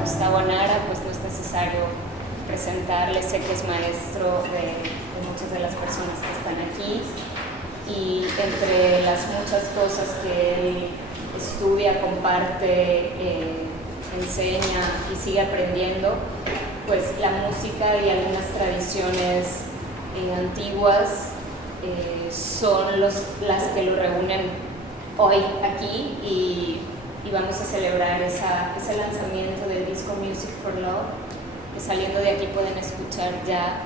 Gustavo Nara, pues no es necesario presentarle, sé que es maestro de muchas de las personas que están aquí, y entre las muchas cosas que él estudia, comparte, enseña y sigue aprendiendo, pues la música y algunas tradiciones antiguas son las que lo reúnen hoy aquí, y vamos a celebrar ese lanzamiento del disco Music for Love, que saliendo de aquí pueden escuchar ya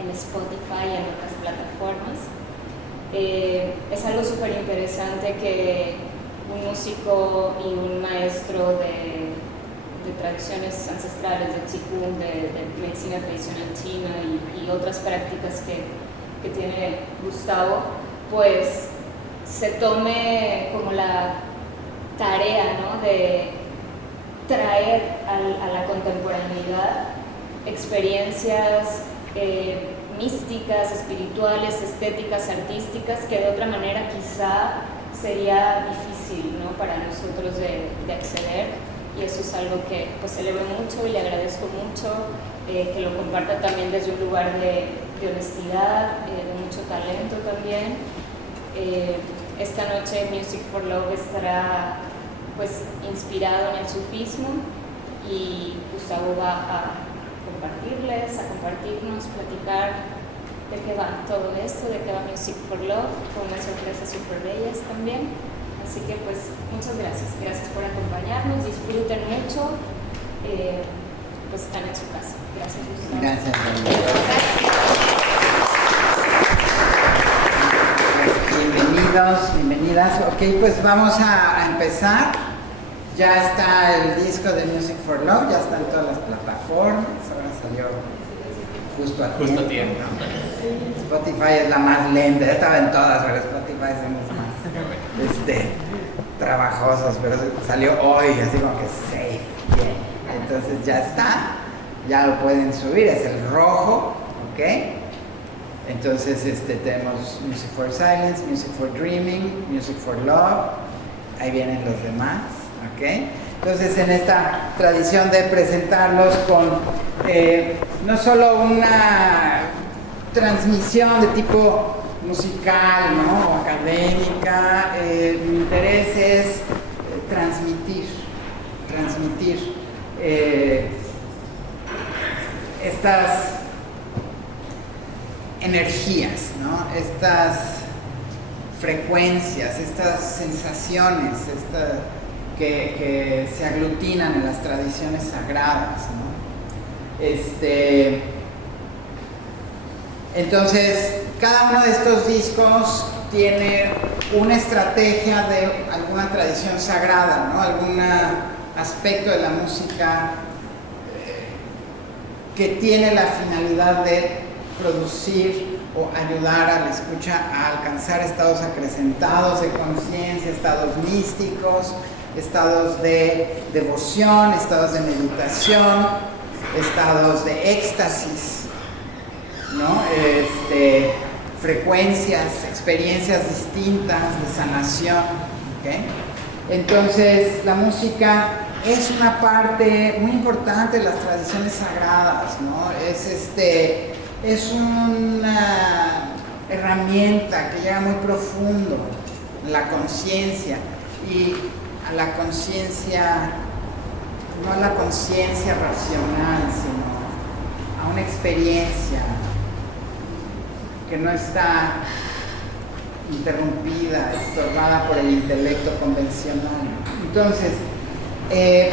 en Spotify y en otras plataformas. Es algo súper interesante que un músico y un maestro de tradiciones ancestrales, de Qigong, de medicina tradicional china y otras prácticas que tiene Gustavo, pues se tome como la tarea, ¿no?, de traer a la contemporaneidad experiencias místicas, espirituales, estéticas, artísticas, que de otra manera quizá sería difícil, ¿no?, para nosotros de acceder, y eso es algo que pues celebro mucho y le agradezco mucho, que lo comparta también desde un lugar de honestidad, de mucho talento también. Esta noche Music for Love estará pues inspirado en el sufismo, y Gustavo va a compartirnos, platicar de qué va todo esto, de qué va Music for Love, con unas sorpresas súper bellas también. Así que pues muchas gracias por acompañarnos, disfruten mucho, pues están en su casa. Gracias, Gustavo. Gracias. Bienvenidas. Ok, pues vamos a empezar. Ya está el disco de Music for Love, ya está en todas las plataformas. Ahora salió justo a tiempo. Spotify es la más lenta, ya estaba en todas, pero Spotify somos más trabajosos, pero salió hoy, así como que safe, bien. Entonces ya está, ya lo pueden subir, es el rojo, ¿ok? Entonces tenemos Music for Silence, Music for Dreaming, Music for Love, ahí vienen los demás, ¿ok? Entonces en esta tradición de presentarlos con no solo una transmisión de tipo musical, ¿no?, o académica, mi interés es transmitir estas energías, ¿no?, estas frecuencias, estas sensaciones, que se aglutinan en las tradiciones sagradas, ¿no? Entonces, cada uno de estos discos tiene una estrategia de alguna tradición sagrada, ¿no?, algún aspecto de la música que tiene la finalidad de producir o ayudar a la escucha a alcanzar estados acrecentados de conciencia, estados místicos, estados de devoción, estados de meditación, estados de éxtasis, ¿no? Frecuencias, experiencias distintas de sanación, ¿okay? Entonces, la música es una parte muy importante de las tradiciones sagradas, ¿no? Es una herramienta que llega muy profundo en la conciencia, y a la conciencia, no a la conciencia racional, sino a una experiencia que no está interrumpida, estorbada por el intelecto convencional. Entonces,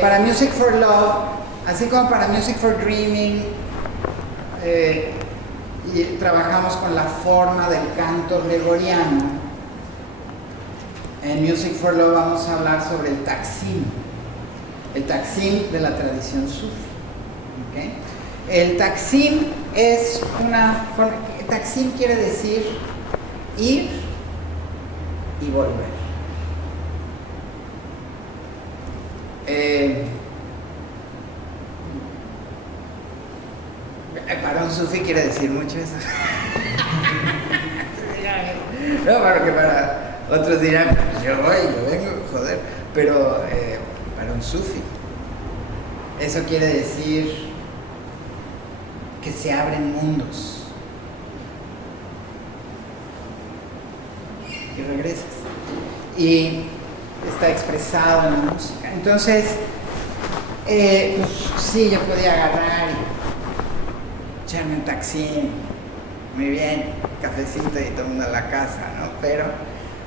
para Music for Love, así como para Music for Dreaming, y trabajamos con la forma del canto gregoriano, en Music for Love vamos a hablar sobre el taksim de la tradición sufi, ¿okay? El taksim es una forma, taksim quiere decir ir y volver. Para un sufi quiere decir mucho eso. No, porque para otros dirán, yo vengo, joder, pero para un sufi Eso quiere decir que se abren mundos. Y regresas. Y está expresado en la música. Entonces, pues sí, yo podía agarrar y echarme un taxi, muy bien, cafecito y todo el mundo a la casa, ¿no? Pero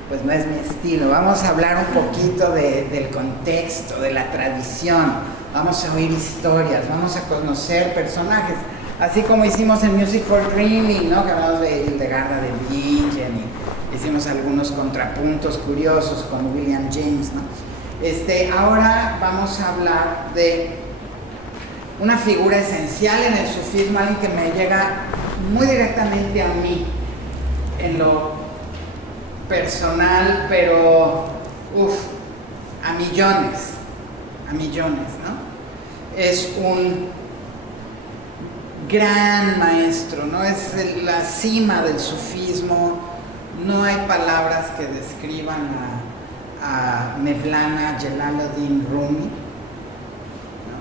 pues no es mi estilo. Vamos a hablar un poquito del contexto, de la tradición. Vamos a oír historias, vamos a conocer personajes. Así como hicimos en Music for Dreaming, ¿no? Que hablamos de Hildegarda de Bingen y hicimos algunos contrapuntos curiosos con William James, ¿no? Ahora vamos a hablar de una figura esencial en el sufismo, alguien que me llega muy directamente a mí, en lo personal, pero a millones, ¿no? Es un gran maestro, ¿no? Es la cima del sufismo. No hay palabras que describan a Mevlana Jalaluddin Rumi, ¿no?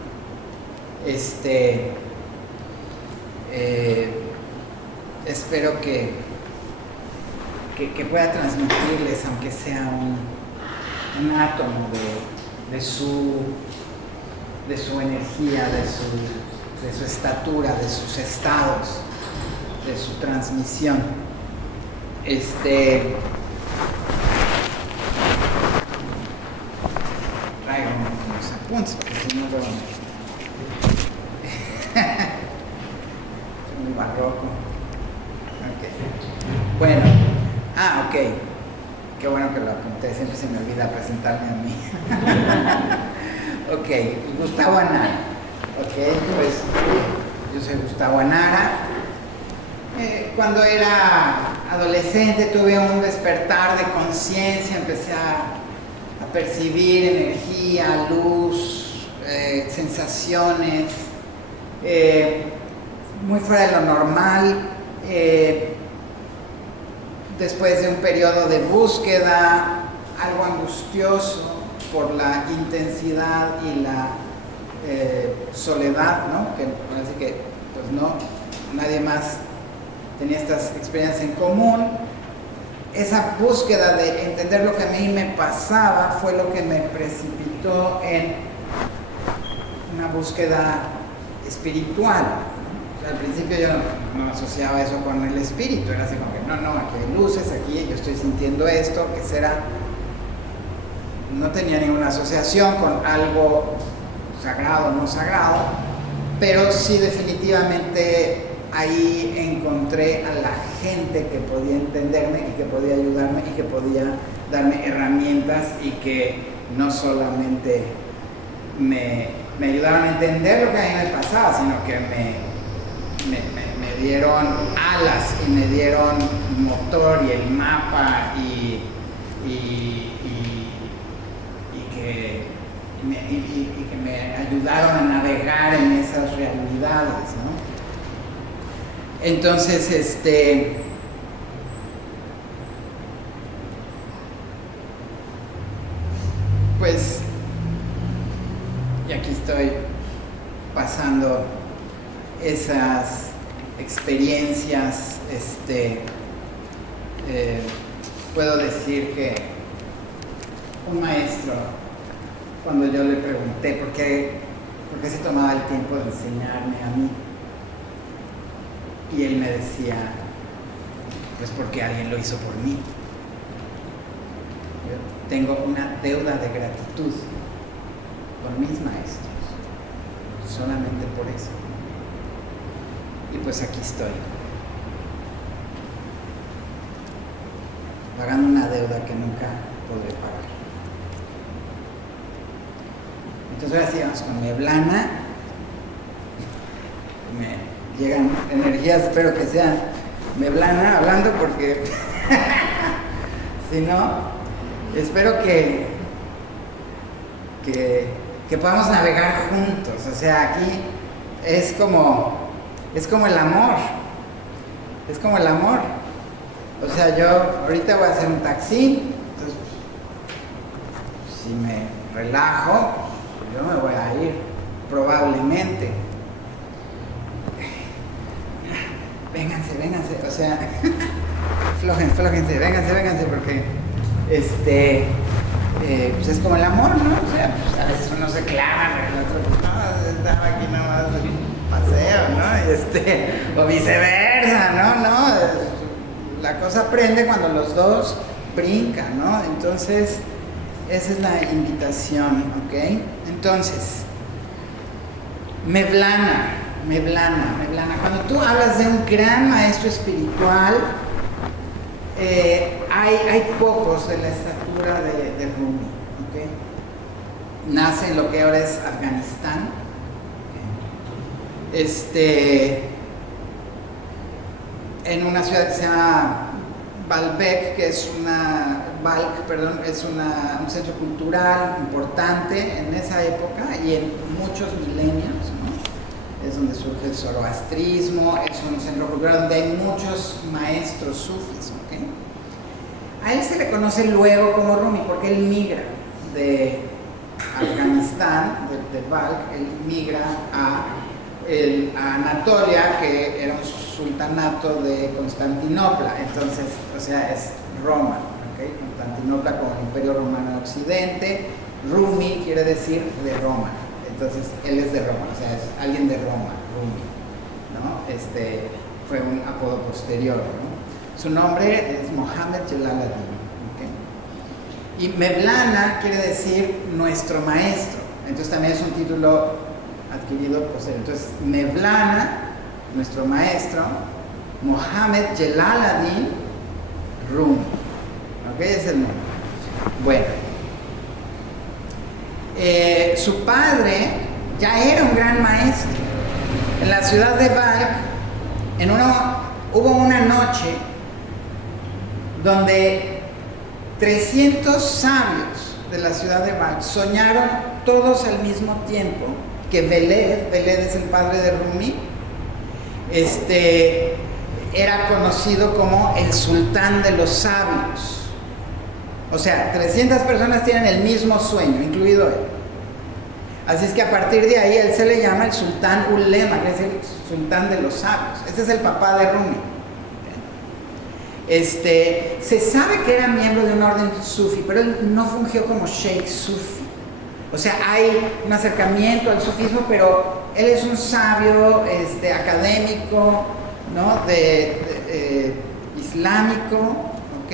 Espero que pueda transmitirles, aunque sea un átomo de su energía, de su estatura, de sus estados, de su transmisión. Traigo unos apuntes, porque si no lo... Soy muy barroco. Ok. Bueno. Ok. Qué bueno que lo apunté, siempre se me olvida presentarme a mí. Ok, Gustavo Anara. Ok, pues yo soy Gustavo Anara. Cuando era adolescente tuve un despertar de conciencia, empecé a percibir energía, luz, sensaciones, muy fuera de lo normal. Después de un periodo de búsqueda, algo angustioso por la intensidad y la soledad, ¿no? Que parece que pues no, nadie más tenía estas experiencias en común. Esa búsqueda de entender lo que a mí me pasaba fue lo que me precipitó en una búsqueda espiritual. O sea, al principio yo no asociaba eso con el espíritu, era así como que no, aquí hay luces, aquí yo estoy sintiendo esto, ¿qué será? No tenía ninguna asociación con algo sagrado o no sagrado, pero sí definitivamente ahí encontré a la gente que podía entenderme y que podía ayudarme y que podía darme herramientas y que no solamente me ayudaron a entender lo que a mí me pasaba, sino que me dieron alas y me dieron motor y el mapa y que me ayudaron a navegar en esas realidades, ¿no? Entonces, pues, y aquí estoy pasando esas experiencias, puedo decir que un maestro, cuando yo le pregunté por qué se tomaba el tiempo de enseñarme a mí, y él me decía, pues porque alguien lo hizo por mí. Yo tengo una deuda de gratitud con mis maestros, solamente por eso. Y pues aquí estoy, pagando una deuda que nunca podré pagar. Entonces ahora sí vamos con Mevlana. Me llegan energías, espero que sean Mevlana hablando, porque si no, espero que podamos navegar juntos. O sea, aquí es como el amor. Es como el amor. O sea, yo ahorita voy a hacer un taxi, entonces si me relajo, yo me voy a ir probablemente. Vénganse, o sea, flójense, vénganse, porque pues es como el amor, ¿no? O sea, pues a veces uno se clava, el otro, pues no, estaba aquí nomás de paseo, ¿no? O viceversa, ¿no? La cosa prende cuando los dos brincan, ¿no? Entonces, esa es la invitación, ¿ok? Entonces, Mevlana. Cuando tú hablas de un gran maestro espiritual, hay pocos de la estatura de Rumi, ¿ok? Nace en lo que ahora es Afganistán. En una ciudad que se llama Baalbek, que es un centro cultural importante en esa época y en muchos milenios, ¿no? Es donde surge el zoroastrismo, es un centro cultural donde hay muchos maestros sufis, ¿ok? A él se le conoce luego como Rumi porque él migra de Afganistán, de Balkh, él migra a Anatolia, que era un sultanato de Constantinopla, entonces, o sea, es Roma, ¿okay? Constantinopla como el Imperio Romano de Occidente, Rumi quiere decir de Roma, entonces él es de Roma, o sea, es alguien de Roma, Rumi, ¿no? Fue un apodo posterior, ¿no? Su nombre es Mohammed Jalaluddin, ¿okay? Y Mevlana quiere decir nuestro maestro, entonces también es un título adquirido por él. Entonces, Mevlana, nuestro maestro, Mohammed Jalaluddin Rumi. ¿Ok? Es el nombre. Bueno, su padre ya era un gran maestro. En la ciudad de Balkh, hubo una noche donde 300 sabios de la ciudad de Balkh soñaron todos al mismo tiempo que Veled es el padre de Rumi, era conocido como el sultán de los sabios. O sea, 300 personas tienen el mismo sueño, incluido él. Así es que a partir de ahí él se le llama el sultán ulema, que es el sultán de los sabios. Este es el papá de Rumi. Se sabe que era miembro de un orden sufi, pero él no fungió como sheikh sufi. O sea, hay un acercamiento al sufismo, pero él es un sabio académico, ¿no? Islámico, ¿ok?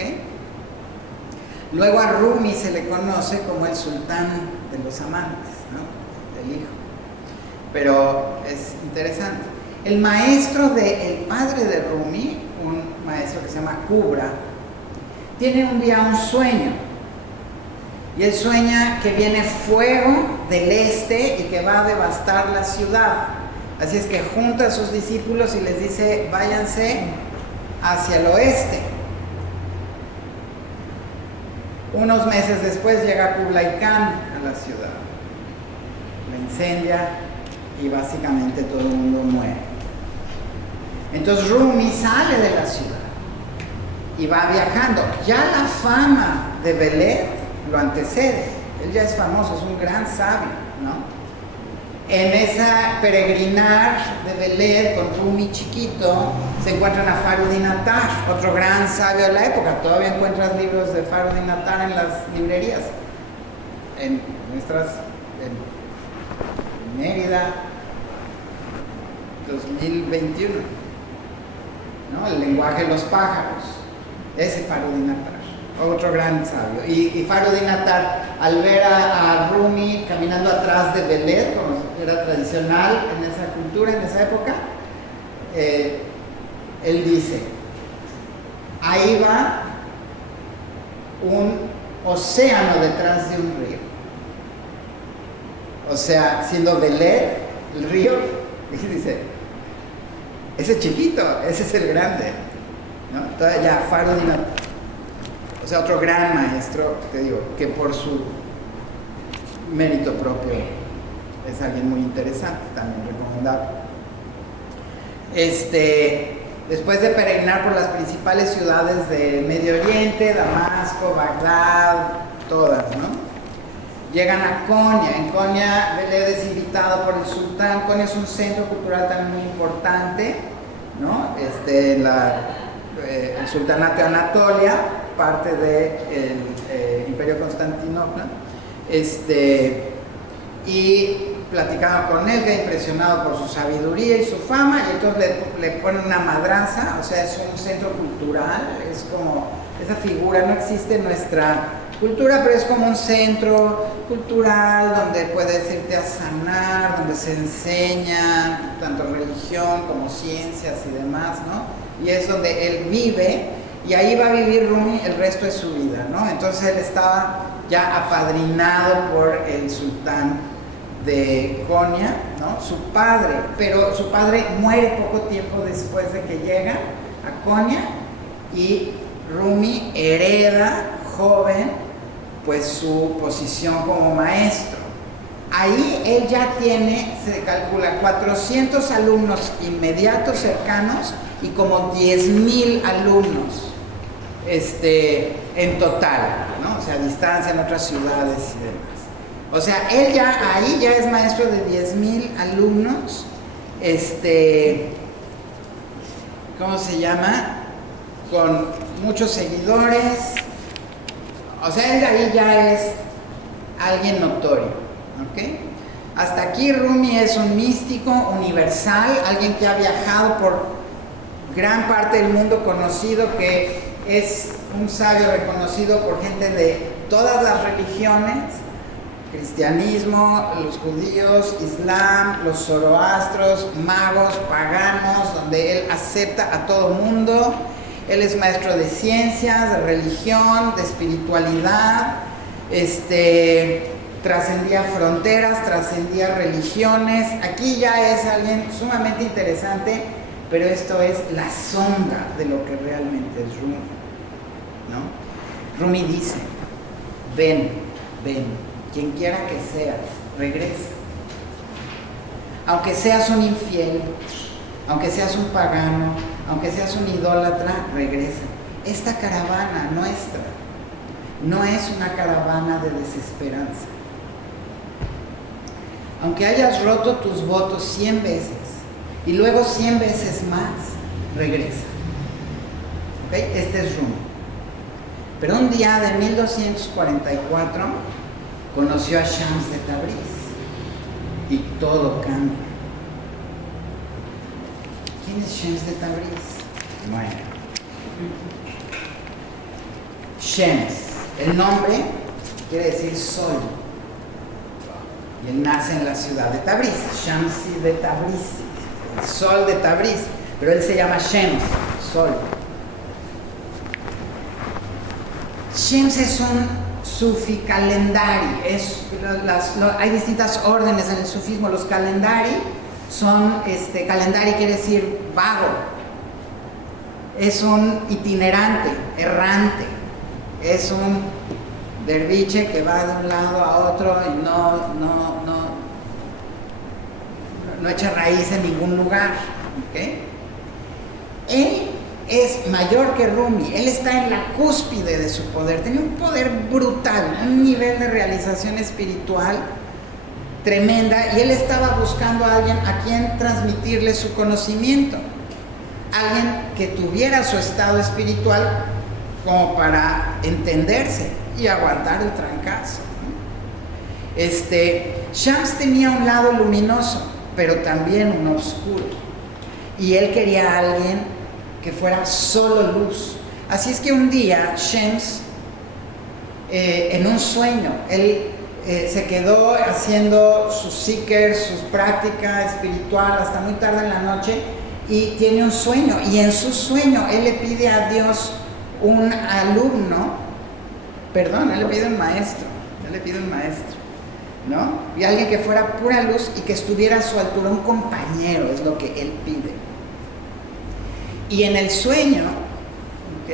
Luego a Rumi se le conoce como el sultán de los amantes, ¿no? Del hijo. Pero es interesante. El maestro del padre de Rumi, un maestro que se llama Kubra, tiene un día un sueño. Y él sueña que viene fuego del este y que va a devastar la ciudad. Así es que junta a sus discípulos y les dice, váyanse hacia el oeste. Unos meses después llega Kublai Khan a la ciudad. La incendia y básicamente todo el mundo muere. Entonces Rumi sale de la ciudad y va viajando. Ya la fama de Veled lo antecede, él ya es famoso, es un gran sabio, ¿no? En esa peregrinar de Veled con Rumi chiquito, se encuentran a Faruddin Attar, otro gran sabio de la época. Todavía encuentras libros de Faruddin Attar en las librerías, en Mérida, 2021, ¿no? El lenguaje de los pájaros, ese Faruddin Attar. Otro gran sabio. Y Faruddin Attar, al ver a Rumi caminando atrás de Veled, como era tradicional en esa cultura, en esa época, él dice, ahí va un océano detrás de un río. O sea, siendo Veled el río, y dice, ese chiquito, ese es el grande, ¿no? Entonces ya Faruddin Attar, o sea, otro gran maestro, te digo, que por su mérito propio es alguien muy interesante, también recomendable. Después de peregrinar por las principales ciudades de Medio Oriente, Damasco, Bagdad, todas, ¿no? Llegan a Konya. En Konya Veled es invitado por el Sultán Konya es un centro cultural también muy importante, ¿no? El Sultanato de Anatolia, parte del Imperio Constantinopla, y platicaba con él, que impresionado por su sabiduría y su fama, y entonces le ponen una madraza, o sea, es un centro cultural, es como esa figura, no existe en nuestra cultura, pero es como un centro cultural donde puedes irte a sanar, donde se enseña tanto religión como ciencias y demás, ¿no? Y es donde él vive, y ahí va a vivir Rumi el resto de su vida, ¿no? Entonces él estaba ya apadrinado por el sultán de Konya, ¿no? Su padre, pero su padre muere poco tiempo después de que llega a Konya, y Rumi hereda joven pues su posición como maestro. Ahí él ya tiene, se calcula, 400 alumnos inmediatos, cercanos, y como 10,000 alumnos en total, ¿no? O sea, a distancia en otras ciudades y demás. O sea, él ya ahí ya es maestro de 10,000 alumnos, ¿cómo se llama? Con muchos seguidores. O sea, él ahí ya es alguien notorio, ¿ok? Hasta aquí Rumi es un místico universal, alguien que ha viajado por gran parte del mundo, conocido, que es un sabio reconocido por gente de todas las religiones, cristianismo, los judíos, islam, los zoroastros, magos, paganos, donde él acepta a todo mundo. Él es maestro de ciencias, de religión, de espiritualidad, trascendía fronteras, trascendía religiones. Aquí ya es alguien sumamente interesante, pero esto es la sombra de lo que realmente es Rumi, ¿no? Rumi dice, ven, quien quiera que seas, regresa. Aunque seas un infiel, aunque seas un pagano, aunque seas un idólatra, regresa. Esta caravana nuestra no es una caravana de desesperanza. Aunque hayas roto tus votos 100 veces y luego 100 veces más, regresa. ¿Okay? Este es Rumi. Pero un día de 1244 conoció a Shams de Tabriz y todo cambia. ¿Quién es Shams de Tabriz? Bueno, Shams, el nombre quiere decir sol, y él nace en la ciudad de Tabriz, Shamsi de Tabriz, el sol de Tabriz, pero él se llama Shams, sol. Shams es un sufi calendari, hay distintas órdenes en el sufismo. Los calendari son, calendari quiere decir vago, es un itinerante, errante, es un derviche que va de un lado a otro y no echa raíz en ningún lugar, ¿okay? Él es mayor que Rumi, él está en la cúspide de su poder, tenía un poder brutal, un nivel de realización espiritual tremenda, y él estaba buscando a alguien a quien transmitirle su conocimiento, alguien que tuviera su estado espiritual como para entenderse y aguantar el trancazo, ¿no? Shams tenía un lado luminoso, pero también uno oscuro, y él quería a alguien que fuera solo luz. Así es que un día Shams, en un sueño, él se quedó haciendo sus zikr, su práctica espiritual hasta muy tarde en la noche, y tiene un sueño, y en su sueño él le pide a Dios un alumno, él le pide un maestro, ¿no? Y alguien que fuera pura luz y que estuviera a su altura, un compañero, es lo que él pide. Y en el sueño, ¿ok?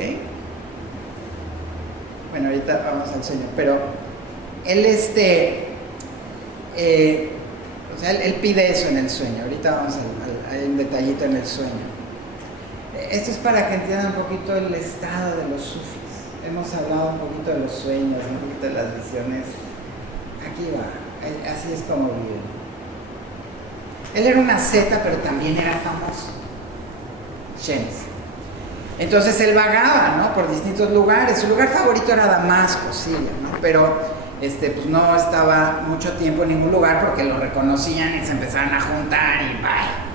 Bueno, ahorita vamos al sueño, pero él él pide eso en el sueño. Ahorita vamos a un detallito en el sueño. Esto es para que entiendan un poquito el estado de los sufis. Hemos hablado un poquito de los sueños, un poquito de las visiones. Aquí va, así es como viven. Él era una zeta, pero también era famoso, Shems. Entonces él vagaba, ¿no?, por distintos lugares. Su lugar favorito era Damasco, Siria, ¿no? Pero pues no estaba mucho tiempo en ningún lugar porque lo reconocían y se empezaron a juntar y ¡bye!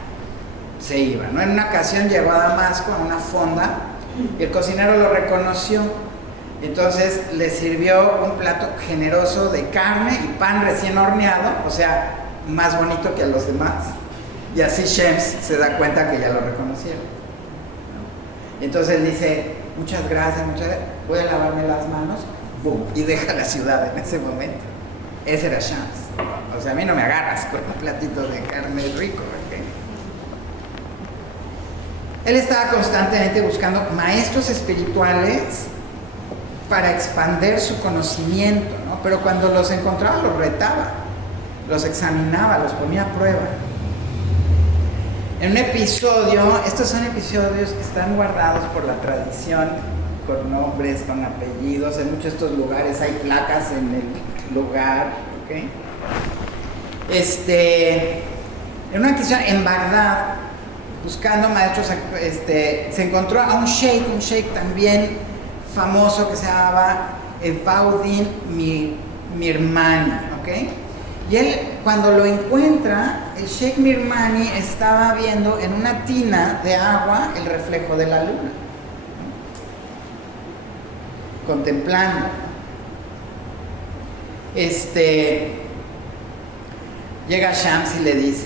Se iba, ¿no? En una ocasión llegó a Damasco, a una fonda, y el cocinero lo reconoció. Entonces le sirvió un plato generoso de carne y pan recién horneado, o sea, más bonito que a los demás. Y así Shems se da cuenta que ya lo reconocieron. Entonces él dice, muchas gracias, voy a lavarme las manos, ¡boom! Y deja la ciudad en ese momento. Ese era Shems. O sea, a mí no me agarras con un platito de carne rico, ¿ok? Él estaba constantemente buscando maestros espirituales para expandir su conocimiento, ¿no? Pero cuando los encontraba, los retaba, los examinaba, los ponía a prueba. En un episodio, estos son episodios que están guardados por la tradición, con nombres, con apellidos. En muchos de estos lugares hay placas en el lugar, ¿ok? En una ocasión en Bagdad, buscando maestros, se encontró a un sheikh también famoso que se llamaba Ebauddin Mirmani, ¿ok? Y él, cuando lo encuentra, el Sheikh Mirmani estaba viendo en una tina de agua el reflejo de la luna, ¿no?, contemplando. Llega Shams y le dice,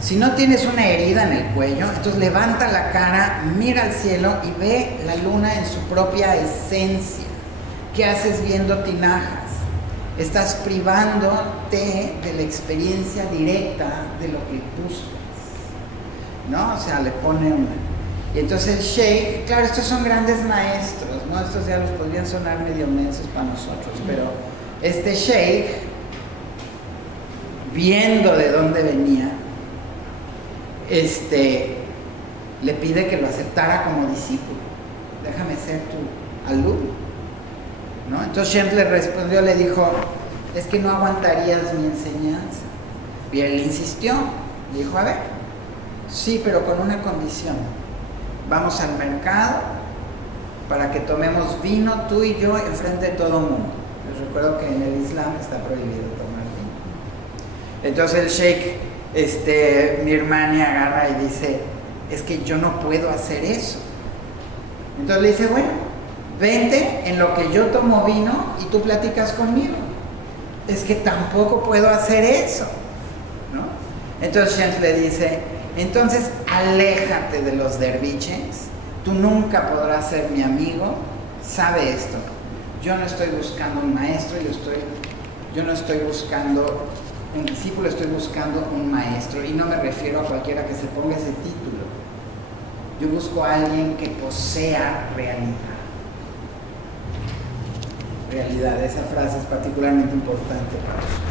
si no tienes una herida en el cuello, entonces levanta la cara, mira al cielo y ve la luna en su propia esencia. ¿Qué haces viendo tinajas? Estás privándote de la experiencia directa de lo que buscas, ¿no? O sea, le pone una. Y entonces el sheikh, claro, estos son grandes maestros, ¿no? Estos ya los podrían sonar medio mensos para nosotros, pero este sheikh, viendo de dónde venía, le pide que lo aceptara como discípulo. Déjame ser tu alumno, ¿no? Entonces Shems le respondió, le dijo, es que no aguantarías mi enseñanza. Y él insistió, le dijo, a ver, sí, pero con una condición. Vamos al mercado para que tomemos vino tú y yo enfrente de todo el mundo. Les recuerdo que en el Islam está prohibido tomar vino. Entonces el sheikh Mirmani agarra y dice, es que yo no puedo hacer eso. Entonces le dice, bueno, vente en lo que yo tomo vino y tú platicas conmigo. Es que tampoco puedo hacer eso, ¿no? Entonces Shems le dice, entonces aléjate de los derviches, tú nunca podrás ser mi amigo, sabe esto, yo no estoy buscando un maestro, yo no estoy buscando un discípulo, estoy buscando un maestro, y no me refiero a cualquiera que se ponga ese título, yo busco a alguien que posea realidad, esa frase es particularmente importante para nosotros.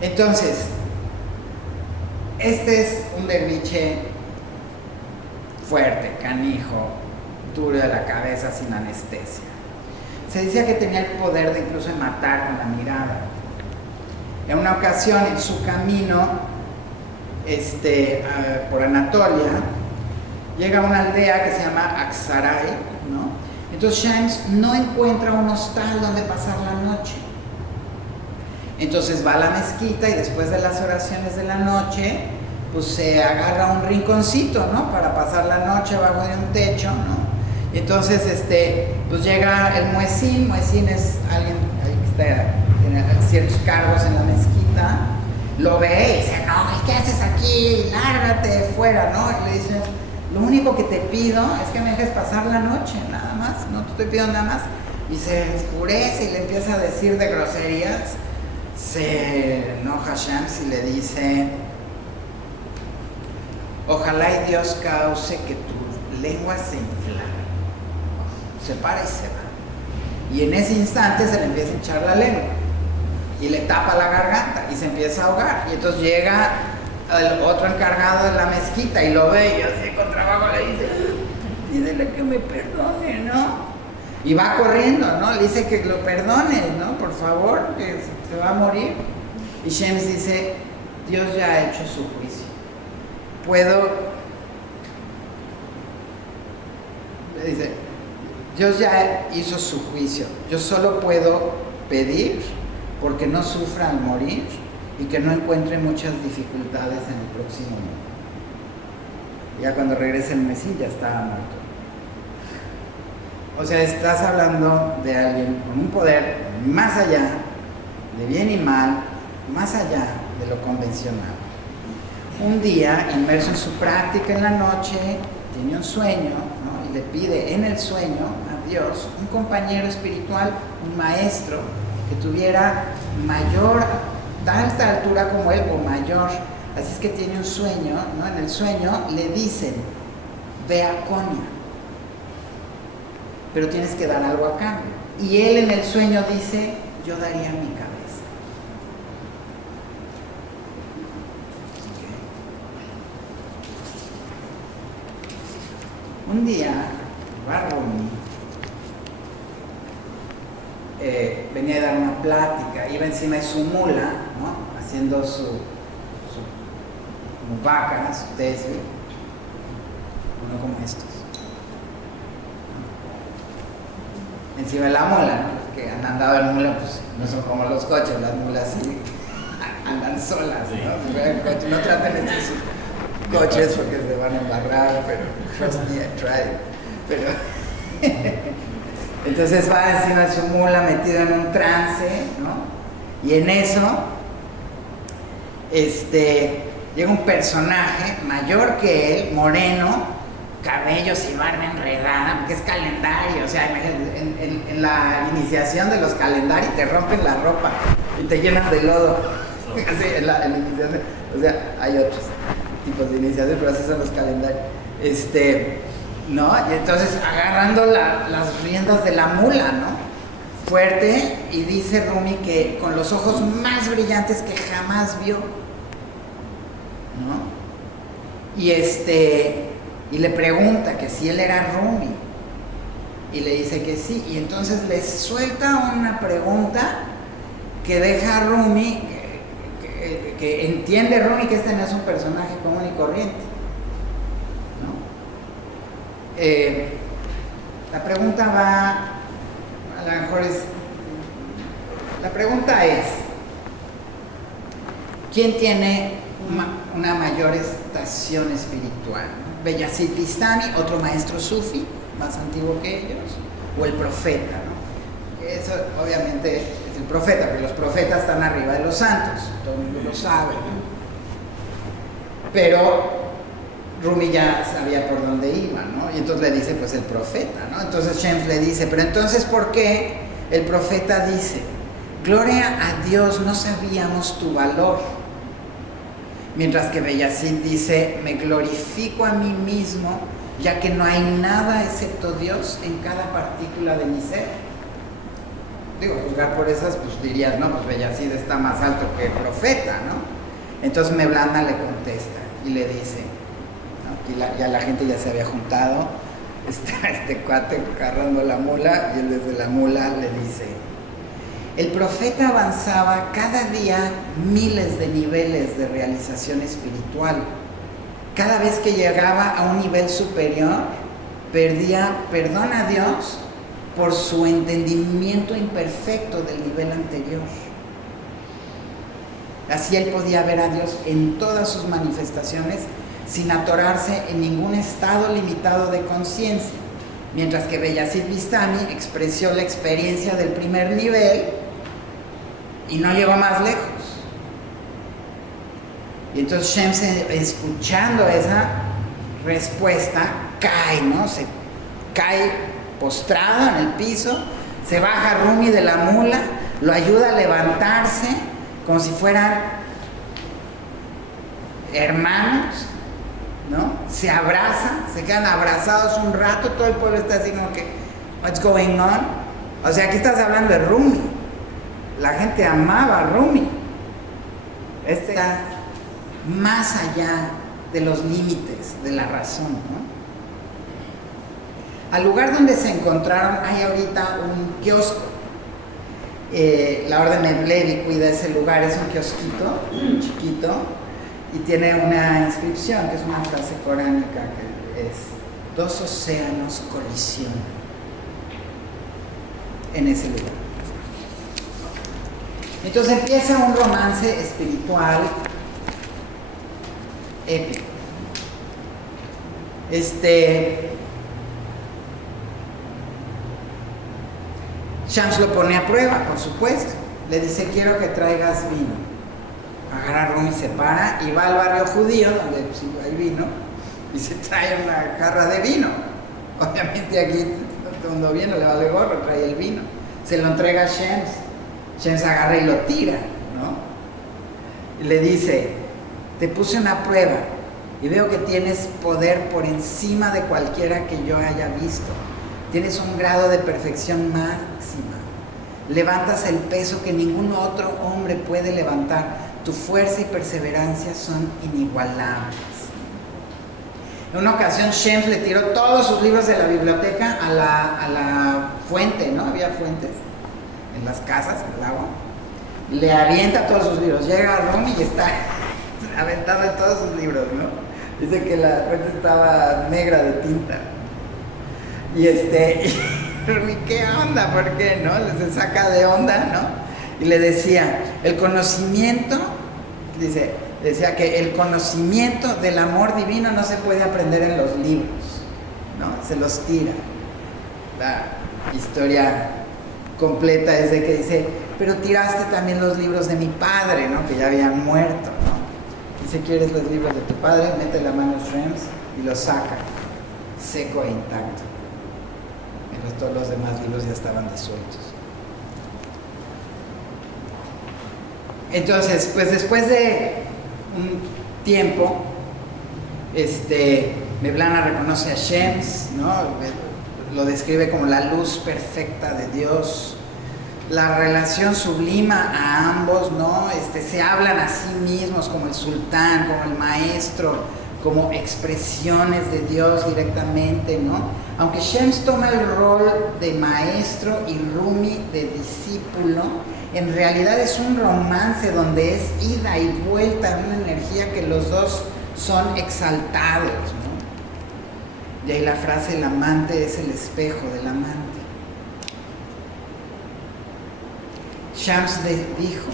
Entonces, este es un derviche fuerte, canijo, duro de la cabeza, sin anestesia. Se decía que tenía el poder de incluso matar con la mirada. En una ocasión, en su camino por Anatolia, llega a una aldea que se llama Aksaray, ¿no? Entonces Shems no encuentra un hostal donde pasar la noche. Entonces va a la mezquita y después de las oraciones de la noche, pues se agarra un rinconcito, ¿no?, para pasar la noche bajo de un techo, ¿no? Y entonces pues llega el muezín es alguien que tiene ciertos cargos en la mezquita, lo ve y dice, no, ¿qué haces aquí? Lárgate fuera, ¿no? Y le dice, lo único que te pido es que me dejes pasar la noche, nada más, no te estoy pidiendo nada más. Y se enfurece y le empieza a decir de groserías. Se enoja Shems y le dice, ojalá y Dios cause que tu lengua se inflame, se para y se va. Y en ese instante se le empieza a hinchar la lengua y le tapa la garganta y se empieza a ahogar. Y entonces llega el otro encargado de la mezquita y lo ve y así con trabajo le dice, pídele que me perdone, ¿no? Y va corriendo, ¿no? Le dice que lo perdone, ¿no? Por favor, que se va a morir. Y Shems dice, Dios ya ha hecho su juicio. Dice, Dios ya hizo su juicio. Yo solo puedo pedir porque no sufra al morir y que no encuentre muchas dificultades en el próximo mundo. Ya cuando regrese el Mesías ya estaba muerto. O sea, estás hablando de alguien con un poder más allá de bien y mal, más allá de lo convencional. Un día, inmerso en su práctica en la noche, tiene un sueño, ¿no? Y le pide en el sueño a Dios un compañero espiritual, un maestro que tuviera alta altura como él o mayor. Así es que tiene un sueño, ¿no? En el sueño le dicen, ve a Konya, pero tienes que dar algo a cambio. Y él en el sueño dice, yo daría mi cabeza. Okay. Un día, Rumi venía a dar una plática, iba encima de su mula, ¿no? Haciendo su vaca, su tesis, uno como estos. Encima de la mula, ¿no? Que han andado en mula, pues no son como los coches, las mulas sí andan solas, ¿no? Si ven coche, no traten estos coches porque se van a embarrar, pero trust me, I tried. Pero entonces va encima de su mula metido en un trance, ¿no? Y en eso, llega un personaje mayor que él, moreno, cabellos y barba enredada, porque es calendario, o sea, en la iniciación de los calendarios te rompen la ropa y te llenan de lodo. Así, en la iniciación, o sea, hay otros tipos de iniciación, pero así son los calendarios. ¿No? Y entonces agarrando las riendas de la mula, ¿no? Fuerte, y dice Rumi que con los ojos más brillantes que jamás vio, ¿no? Y le pregunta que si él era Rumi, y le dice que sí, y entonces le suelta una pregunta que deja a Rumi, que entiende Rumi que este no es un personaje común y corriente, ¿no? La pregunta va, a lo mejor la pregunta es, ¿quién tiene una mayor estación espiritual? Bayazid Bistami, otro maestro sufi, más antiguo que ellos, o el profeta, ¿no? Eso obviamente es el profeta, porque los profetas están arriba de los santos, todo el mundo lo sabe, ¿no? Pero Rumi ya sabía por dónde iba, ¿no? Y entonces le dice, pues el profeta, ¿no? Entonces Shems le dice, pero entonces, ¿por qué el profeta dice, gloria a Dios, no sabíamos tu valor? Mientras que Bayazid dice, me glorifico a mí mismo, ya que no hay nada excepto Dios en cada partícula de mi ser. Digo, juzgar por esas, pues dirías, no, pues Bayazid está más alto que el profeta, ¿no? Entonces Mevlana le contesta y le dice, ¿no? Aquí ya la gente ya se había juntado, está este cuate agarrando la mula, y él desde la mula le dice, el profeta avanzaba cada día miles de niveles de realización espiritual. Cada vez que llegaba a un nivel superior, pedía perdón a Dios por su entendimiento imperfecto del nivel anterior. Así él podía ver a Dios en todas sus manifestaciones sin atorarse en ningún estado limitado de conciencia, mientras que Bayazid Bistami expresó la experiencia del primer nivel y no llegó más lejos. Y entonces Shems, escuchando esa respuesta, cae, ¿no? Se cae postrado en el piso, se baja Rumi de la mula, lo ayuda a levantarse como si fueran hermanos, ¿no? Se abrazan, se quedan abrazados un rato, todo el pueblo está así como que, what's going on? O sea, aquí estás hablando de Rumi. La gente amaba a Rumi. Está más allá de los límites de la razón, ¿no? Al lugar donde se encontraron hay ahorita un kiosco. La Orden Mevlevi cuida ese lugar, es un kiosquito chiquito y tiene una inscripción que es una frase coránica que es: 2 océanos colisionan en ese lugar. Entonces empieza un romance espiritual épico. Shams lo pone a prueba, por supuesto. Le dice: quiero que traigas vino. Agarra a Rumi, se para y va al barrio judío, donde pues, hay vino, y se trae una jarra de vino. Obviamente aquí todo el mundo viene, le vale gorro, trae el vino. Se lo entrega a Shams. Shams agarra y lo tira, ¿no? Y le dice: te puse una prueba y veo que tienes poder por encima de cualquiera que yo haya visto. Tienes un grado de perfección máxima. Levantas el peso que ningún otro hombre puede levantar. Tu fuerza y perseverancia son inigualables. En una ocasión Shams le tiró todos sus libros de la biblioteca a la fuente, ¿no? Había fuentes en las casas, el agua. Le avienta todos sus libros. Llega Rumi y está aventado en todos sus libros, ¿no? Dice que la fuente estaba negra de tinta. Y ¿qué onda? ¿Por qué? ¿No? Se saca de onda, ¿no? Y le decía, el conocimiento, decía que el conocimiento del amor divino no se puede aprender en los libros, ¿no? Se los tira. La historia completa es de que dice, pero tiraste también los libros de mi padre, ¿no? Que ya habían muerto, ¿no? Dice, ¿quieres los libros de tu padre? Mete la mano a Shams y los saca, seco e intacto. Mientras todos los demás libros ya estaban disueltos. Entonces, pues después de un tiempo, Mevlana reconoce a Shams, ¿no? Lo describe como la luz perfecta de Dios. La relación sublima a ambos, ¿no? Se hablan a sí mismos como el sultán, como el maestro, como expresiones de Dios directamente, ¿no? Aunque Shams toma el rol de maestro y Rumi de discípulo, en realidad es un romance donde es ida y vuelta, una energía que los dos son exaltados, ¿no? Y ahí la frase, el amante es el espejo del amante. Shams dijo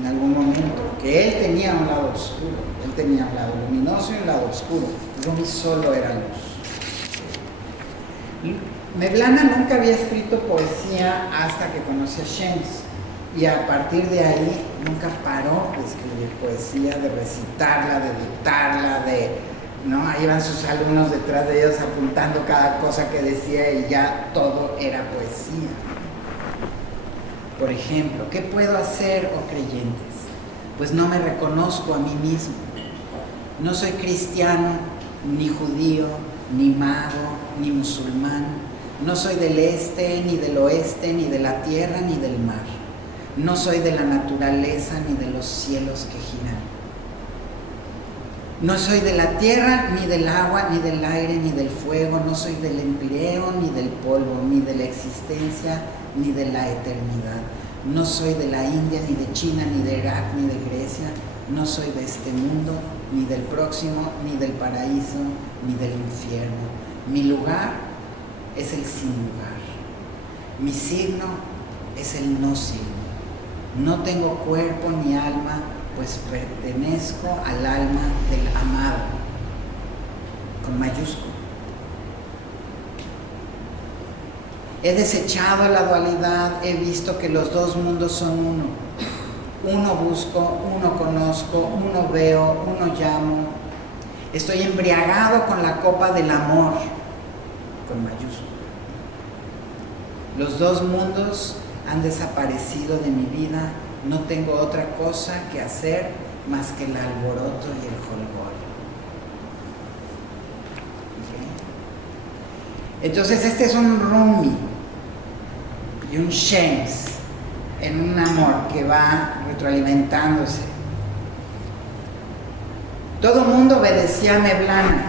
en algún momento que él tenía un lado oscuro, él tenía un lado luminoso y un lado oscuro. Rumi solo era luz. Mevlana nunca había escrito poesía hasta que conoció a Shams, y a partir de ahí nunca paró de escribir poesía, de recitarla, de dictarla, ¿no? Ahí iban sus alumnos detrás de ellos apuntando cada cosa que decía y ya todo era poesía. Por ejemplo, ¿qué puedo hacer, oh creyentes? Pues no me reconozco a mí mismo. No soy cristiano, ni judío, ni mago, ni musulmán. No soy del este, ni del oeste, ni de la tierra, ni del mar. No soy de la naturaleza, ni de los cielos que giran. No soy de la tierra, ni del agua, ni del aire, ni del fuego. No soy del empíreo, ni del polvo, ni de la existencia, ni de la eternidad. No soy de la India, ni de China, ni de Irak, ni de Grecia. No soy de este mundo, ni del próximo, ni del paraíso, ni del infierno. Mi lugar es el sin lugar. Mi signo es el no signo. No tengo cuerpo ni alma, pues pertenezco al alma del amado, con mayúscula. He desechado la dualidad, he visto que los dos mundos son uno. Uno busco, uno conozco, uno veo, uno llamo. Estoy embriagado con la copa del amor, con mayúscula. Los dos mundos han desaparecido de mi vida, no tengo otra cosa que hacer más que el alboroto y el jolgorio. ¿Okay? Entonces este es un Rumi y un Shams en un amor que va retroalimentándose. Todo el mundo obedecía a Mevlana,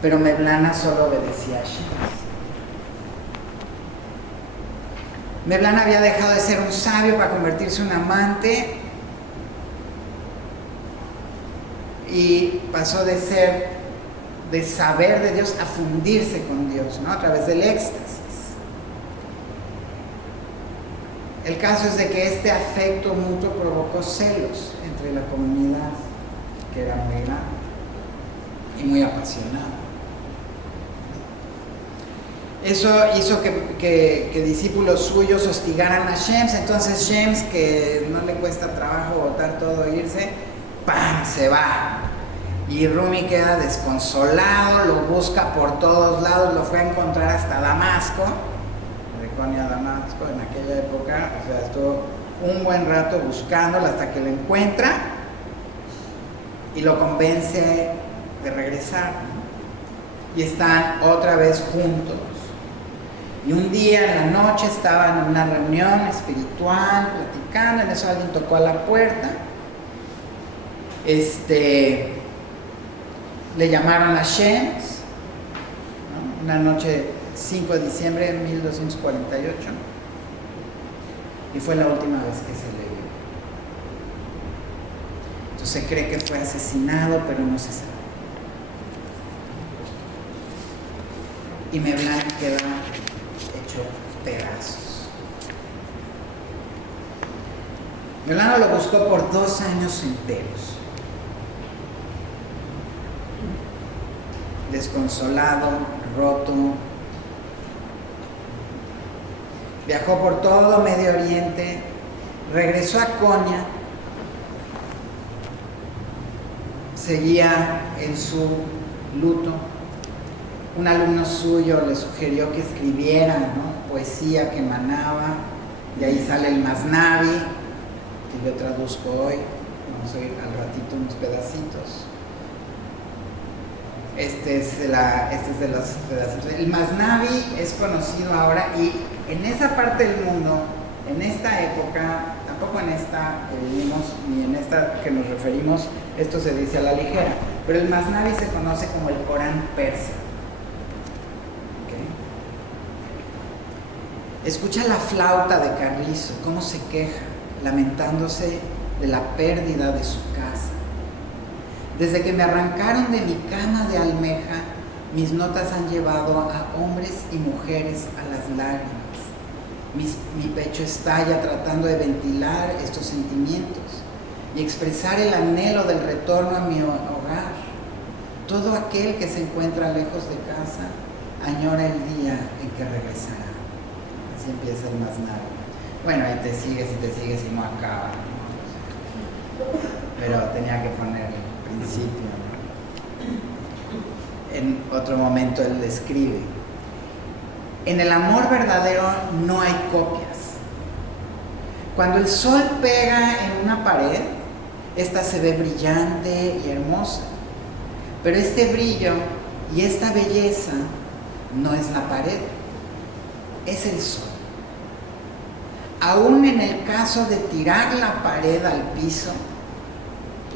pero Mevlana solo obedecía a Shams. Mevlana había dejado de ser un sabio para convertirse en un amante y pasó de saber de Dios a fundirse con Dios, ¿no? A través del éxtasis. El caso es de que este afecto mutuo provocó celos entre la comunidad, que era muy grande y muy apasionada. Eso hizo que discípulos suyos hostigaran a Shems. Entonces Shems, que no le cuesta trabajo botar todo e irse, ¡pam!, se va. Y Rumi queda desconsolado, lo busca por todos lados, lo fue a encontrar hasta Damasco, de Konya a Damasco en aquella época. O sea, estuvo un buen rato buscándolo hasta que lo encuentra y lo convence de regresar. Y están otra vez juntos. Y un día en la noche estaban en una reunión espiritual, platicando, en eso alguien tocó a la puerta. Le llamaron a Shems, ¿no? Una noche 5 de diciembre de 1248, y fue la última vez que se le vio. Entonces se cree que fue asesinado, pero no se sabe. Y Mevlana queda hecho pedazos. Mevlana lo buscó por 2 años enteros, desconsolado, roto. Viajó por todo Medio Oriente, regresó a Konya, seguía en su luto. Un alumno suyo le sugirió que escribiera, ¿no?, poesía que emanaba, de ahí sale el Masnavi, que yo traduzco hoy. Vamos a oír al ratito unos pedacitos. Este es de los pedacitos. El Masnavi es conocido ahora, y en esa parte del mundo, en esta época, tampoco en esta que vivimos ni en esta que nos referimos, esto se dice a la ligera, pero el Masnavi se conoce como el Corán persa. Escucha la flauta de Carrizo, cómo se queja, lamentándose de la pérdida de su casa. Desde que me arrancaron de mi cama de almeja, mis notas han llevado a hombres y mujeres a las lágrimas. Mi pecho estalla tratando de ventilar estos sentimientos y expresar el anhelo del retorno a mi hogar. Todo aquel que se encuentra lejos de casa añora el día en que regresará. Así empieza el Masnavi. Bueno, ahí te sigues y no acaba, ¿no? Pero tenía que poner el principio, ¿no? En otro momento él describe: en el amor verdadero no hay copias. Cuando el sol pega en una pared, esta se ve brillante y hermosa, pero este brillo y esta belleza no es la pared, es el sol. Aún en el caso de tirar la pared al piso,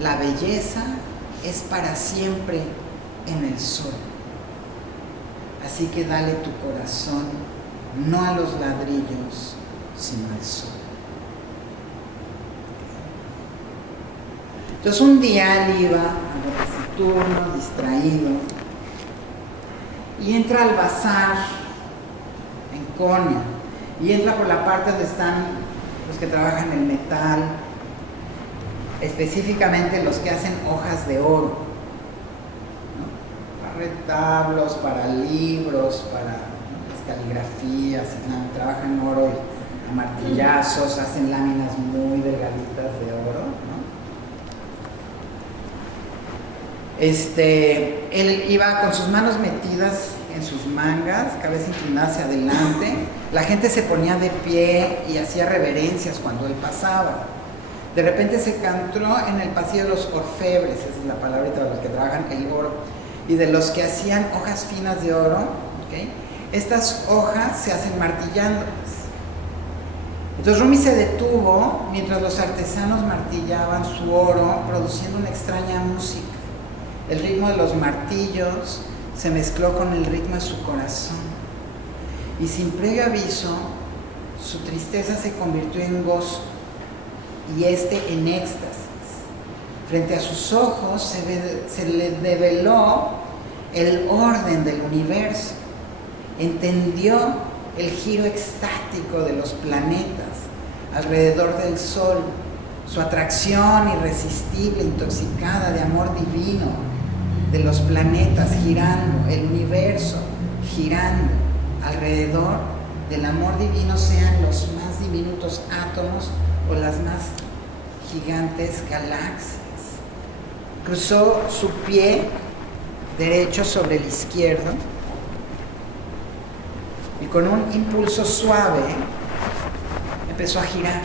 la belleza es para siempre en el sol. Así que dale tu corazón no a los ladrillos, sino al sol. Entonces un día él iba a turno, distraído, y entra al bazar en Konya, y entra por la parte donde están los que trabajan el metal, específicamente los que hacen hojas de oro, ¿no? Para retablos, para libros, para, ¿no?, las caligrafías, ¿no? Trabajan oro a martillazos, hacen láminas muy delgaditas de oro, ¿no? Él iba con sus manos metidas en sus mangas, cabeza inclinada hacia adelante. La gente se ponía de pie y hacía reverencias cuando él pasaba. De repente se encontró en el pasillo de los orfebres, esa es la palabrita de los que trabajan el oro, y de los que hacían hojas finas de oro, ¿okay? Estas hojas se hacen martillándolas. Entonces Rumi se detuvo mientras los artesanos martillaban su oro, produciendo una extraña música. El ritmo de los martillos se mezcló con el ritmo de su corazón, y sin previo aviso, su tristeza se convirtió en gozo y en éxtasis. Frente a sus ojos se le develó el orden del universo. Entendió el giro extático de los planetas alrededor del Sol, su atracción irresistible, intoxicada de amor divino de los planetas girando, el universo girando alrededor del amor divino, sean los más diminutos átomos o las más gigantes galaxias. Cruzó su pie derecho sobre el izquierdo y con un impulso suave empezó a girar.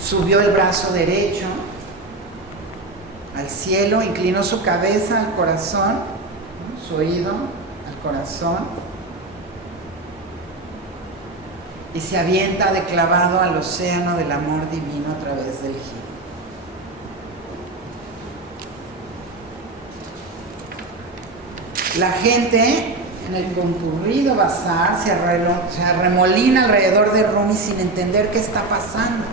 Subió el brazo derecho al cielo, inclinó su cabeza al corazón, su oído al corazón, y se avienta de clavado al océano del amor divino a través del giro. La gente en el concurrido bazar se arremolina alrededor de Rumi sin entender qué está pasando.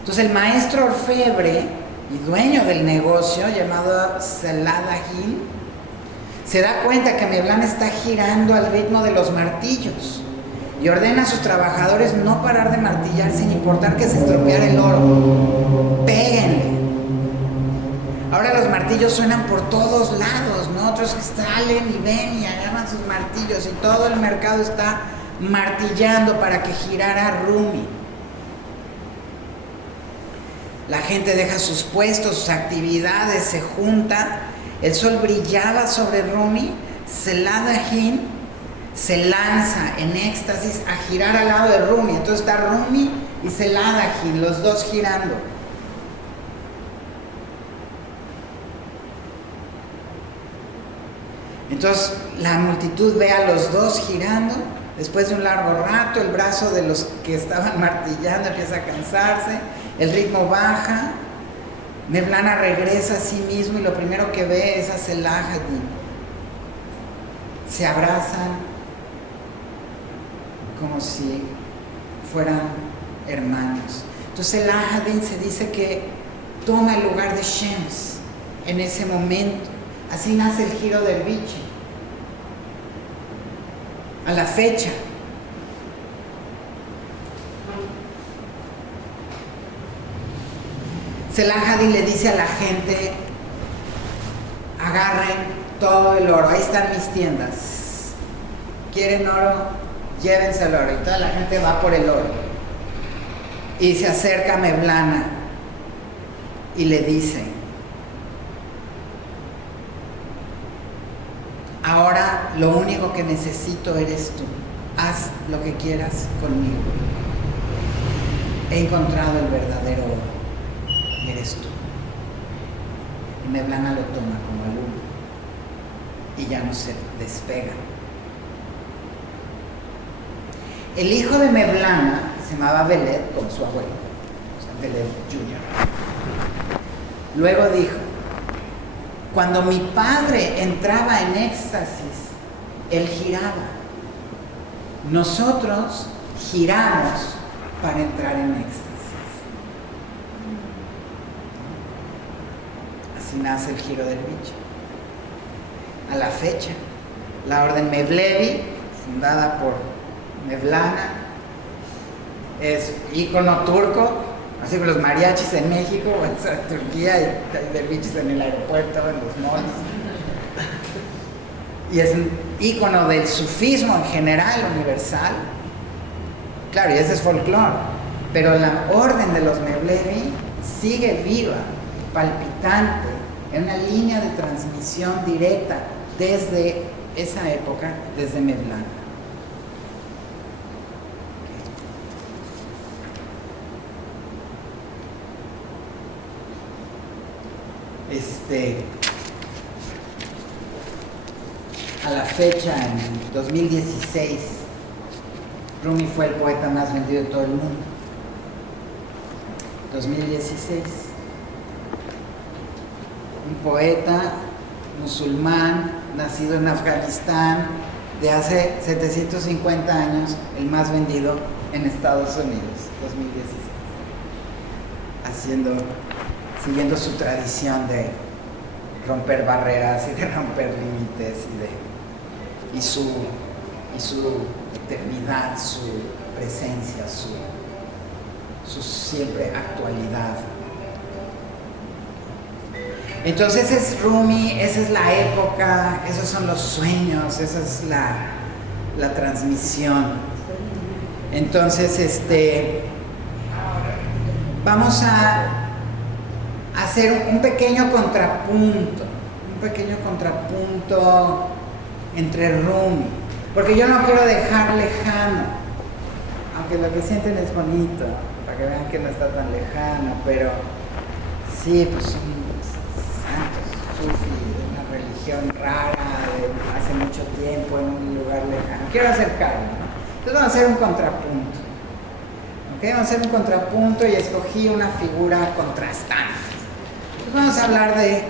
Entonces el maestro orfebre y dueño del negocio, llamado Saladagin, se da cuenta que Mevlana está girando al ritmo de los martillos y ordena a sus trabajadores no parar de martillar sin importar que se estropeara el oro. ¡Péguenle! Ahora los martillos suenan por todos lados, ¿no? Otros que salen y ven y agarran sus martillos y todo el mercado está martillando para que girara Rumi. La gente deja sus puestos, sus actividades, se junta. El sol brillaba sobre Rumi. Saladagin se lanza en éxtasis a girar al lado de Rumi. Entonces está Rumi y Saladagin, los dos girando. Entonces la multitud ve a los dos girando. Después de un largo rato, el brazo de los que estaban martillando empieza a cansarse, el ritmo baja, Mevlana regresa a sí mismo y lo primero que ve es a Saladagin. Se abrazan como si fueran hermanos. Entonces Saladagin se dice que toma el lugar de Shems en ese momento. Así nace el giro del Viche. A la fecha, Saladagin le dice a la gente: agarren todo el oro, ahí están mis tiendas. ¿Quieren oro? Llévense el oro. Y toda la gente va por el oro. Y se acerca a Mevlana y le dice: ahora lo único que necesito eres tú. Haz lo que quieras conmigo. He encontrado el verdadero oro. Y eres tú. Y Mevlana lo toma como alumno. Y ya no se despega. El hijo de Mevlana, se llamaba Veled, como su abuelo, o sea, Veled Jr. Luego dijo: cuando mi padre entraba en éxtasis, él giraba. Nosotros giramos para entrar en éxtasis. Así nace el giro del Viche. A la fecha, la orden Mevlevi, fundada por Mevlana, es ícono turco, así como los mariachis en México, en Turquía, y derviches en el aeropuerto, en los malls. Y es un ícono del sufismo en general, universal. Claro, y ese es folclore. Pero la orden de los Mevlevi sigue viva, palpitante, en una línea de transmisión directa desde esa época, desde Mevlana. A la fecha, en 2016, Rumi fue el poeta más vendido de todo el mundo. 2016. Un poeta musulmán, nacido en Afganistán, de hace 750 años, el más vendido en Estados Unidos, 2016. Siguiendo su tradición de romper barreras y de romper límites y su eternidad, su presencia, su siempre actualidad. Entonces es Rumi, esa es la época, esos son los sueños, esa es la transmisión. Entonces, vamos a hacer un pequeño contrapunto entre Rumi, porque yo no quiero dejar lejano, aunque lo que sienten es bonito, para que vean que no está tan lejano, pero sí, pues son santos, sufis, de una religión rara, de hace mucho tiempo, en un lugar lejano. Quiero acercarme, ¿no? Entonces vamos a hacer un contrapunto. ¿Ok? Vamos a hacer un contrapunto y escogí una figura contrastante. Entonces vamos a hablar de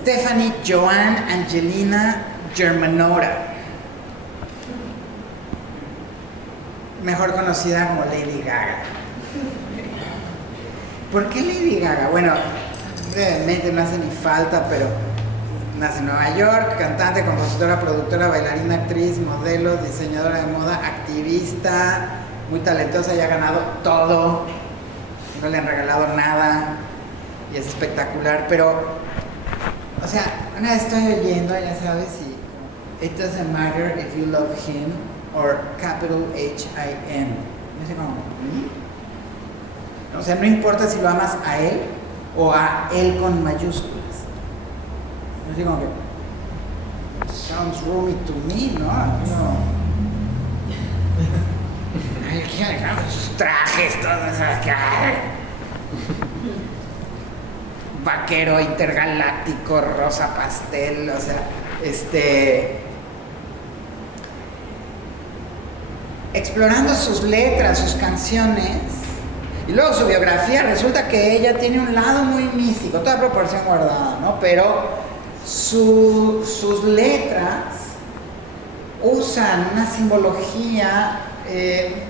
Stephanie Joan Angelina Germanotta, mejor conocida como Lady Gaga. ¿Por qué Lady Gaga? Bueno, realmente no hace ni falta, pero nace en Nueva York, cantante, compositora, productora, bailarina, actriz, modelo, diseñadora de moda, activista, muy talentosa y ha ganado todo, no le han regalado nada y es espectacular, pero, o sea, una vez estoy oyendo, ya sabes, y it doesn't matter if you love him or capital H-I-M. No sé cómo. O sea, no importa si lo amas a él o a él con mayúsculas. No sé cómo que. Sounds Rumi to me, ¿no? Ay, sus trajes, todos, ¿sabes qué? Vaquero intergaláctico, rosa pastel, o sea, explorando sus letras, sus canciones, y luego su biografía, resulta que ella tiene un lado muy místico, toda proporción guardada, ¿no? Pero sus letras usan una simbología de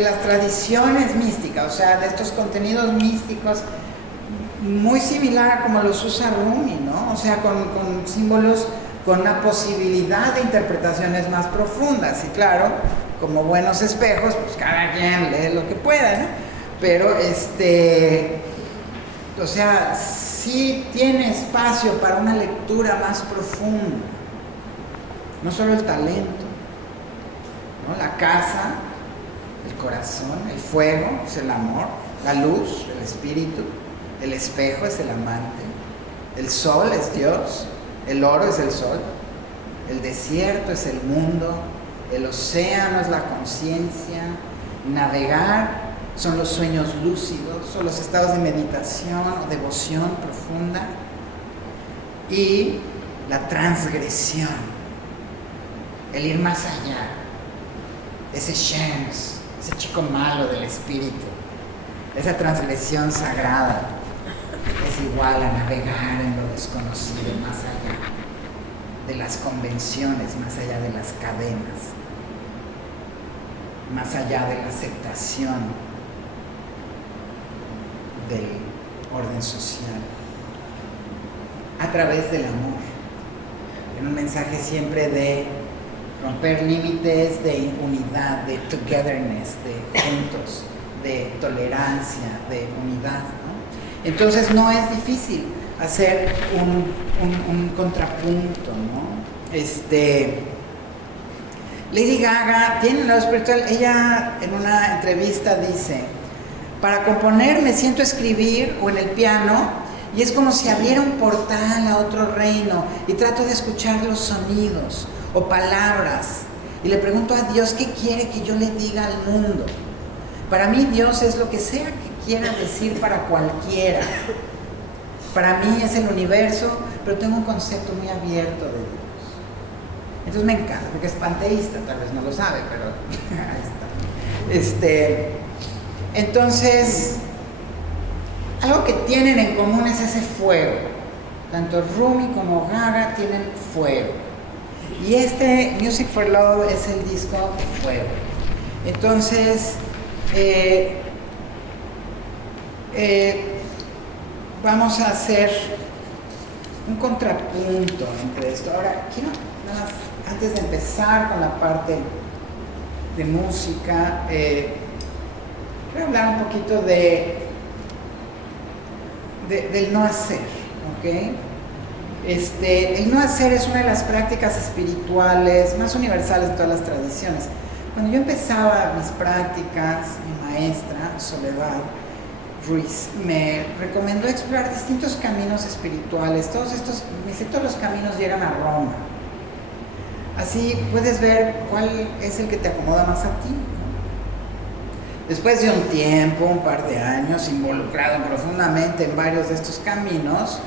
las tradiciones místicas, o sea, de estos contenidos místicos, muy similar a como los usa Rumi, ¿no? O sea, con símbolos con una posibilidad de interpretaciones más profundas. Y claro, como buenos espejos, pues cada quien lee lo que pueda, ¿no? Pero o sea, sí tiene espacio para una lectura más profunda. No solo el talento, ¿no? La casa, el corazón, el fuego es el amor, la luz, el espíritu, el espejo es el amante, el sol es Dios, el oro es el sol, el desierto es el mundo, el océano es la conciencia, navegar son los sueños lúcidos, son los estados de meditación o devoción profunda, y la transgresión, el ir más allá, ese Shams, ese chico malo del espíritu, esa transgresión sagrada, es igual a navegar en lo desconocido, más allá de las convenciones, más allá de las cadenas, más allá de la aceptación del orden social, a través del amor, en un mensaje siempre de romper límites, de unidad, de togetherness, de juntos, de tolerancia, de unidad, ¿no? Entonces no es difícil hacer un contrapunto, ¿no? Lady Gaga tiene un lado espiritual. Ella en una entrevista dice: para componer me siento a escribir o en el piano y es como si abriera un portal a otro reino y trato de escuchar los sonidos o palabras y le pregunto a Dios qué quiere que yo le diga al mundo. Para mí Dios es lo que sea que quiera decir para cualquiera. Para mí es el universo, pero tengo un concepto muy abierto de Dios. Entonces me encanta, porque es panteísta, tal vez no lo sabe, pero ahí está. Entonces, algo que tienen en común es ese fuego. Tanto Rumi como Gaga tienen fuego. Y este Music for Love es el disco de fuego. Entonces, vamos a hacer un contrapunto entre esto. Ahora, quiero, nada más, antes de empezar con la parte de música, voy a hablar un poquito del no hacer, ¿ok? El no hacer es una de las prácticas espirituales más universales de todas las tradiciones. Cuando yo empezaba mis prácticas, mi maestra, Soledad Ruiz, me recomendó explorar distintos caminos espirituales. Todos los caminos llegan a Roma. Así puedes ver cuál es el que te acomoda más a ti. Después de un tiempo, un par de años, involucrado profundamente en varios de estos caminos,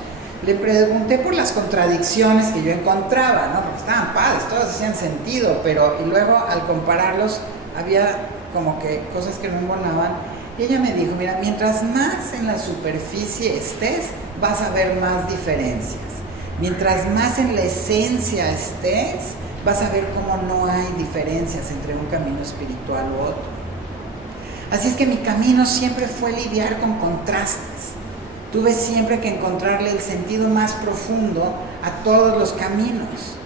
le pregunté por las contradicciones que yo encontraba, ¿no? Porque estaban padres, todos hacían sentido, y luego al compararlos había como que cosas que no embonaban. Y ella me dijo, mira, mientras más en la superficie estés, vas a ver más diferencias. Mientras más en la esencia estés, vas a ver cómo no hay diferencias entre un camino espiritual u otro. Así es que mi camino siempre fue lidiar con contrastes. Tuve siempre que encontrarle el sentido más profundo a todos los caminos,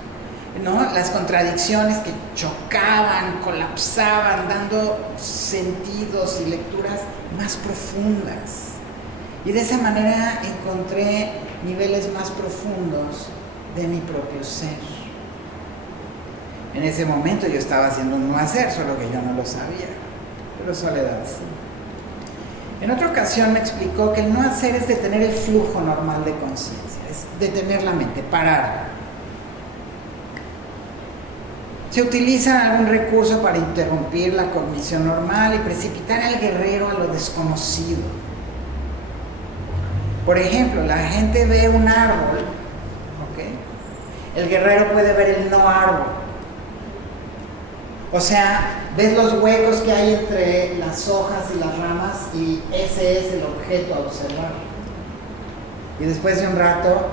¿no? Las contradicciones que chocaban, colapsaban, dando sentidos y lecturas más profundas. Y de esa manera encontré niveles más profundos de mi propio ser. En ese momento yo estaba haciendo un no hacer, solo que yo no lo sabía, pero Soledad sí. En otra ocasión me explicó que el no hacer es detener el flujo normal de conciencia, es detener la mente, pararla. Se utiliza algún recurso para interrumpir la cognición normal y precipitar al guerrero a lo desconocido. Por ejemplo, la gente ve un árbol, ¿ok? El guerrero puede ver el no árbol. O sea, ves los huecos que hay entre las hojas y las ramas y ese es el objeto a observar. Y después de un rato